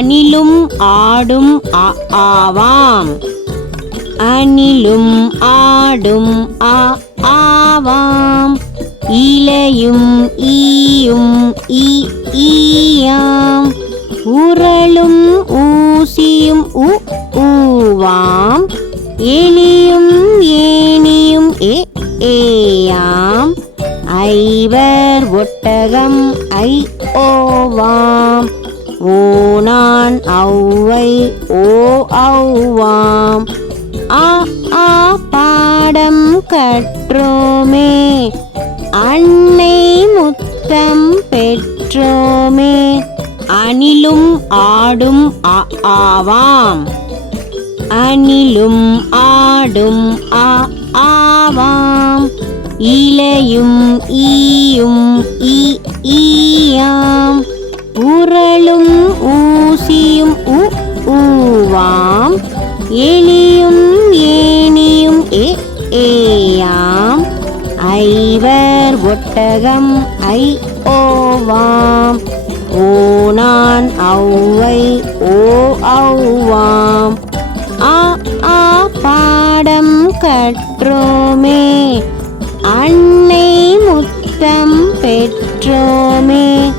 அணிலும் ஆடும் ஆவாம். அணிலும் ஆடும் ஆவாம். இலையும் ஈயும் ஈயாம். உரலும் ஊசியும் ஊவாம். எலியும் ஏனியும் ஏயாம். ஐவர் ஒட்டகம் ஓவாம். ஓனான் ஔவை ஔவாம். பாடம் கற்றோமே அன்னை முத்தம் பெற்றோமே. அணிலும் ஆடும் ஆவாம். அணிலும் ஆடும் ஆவாம். இலையும் ஈயும் ஈயாம். உரலும் ஊசியும் ஊவாம். எலியும் ஏனியும் ஏயாம். ஐவர் ஒட்டகம் ஓவாம். ஓனான் ஔவை ஔவாம். பாடம் கற்றோமே அன்னை முத்தம் பெற்றோமே.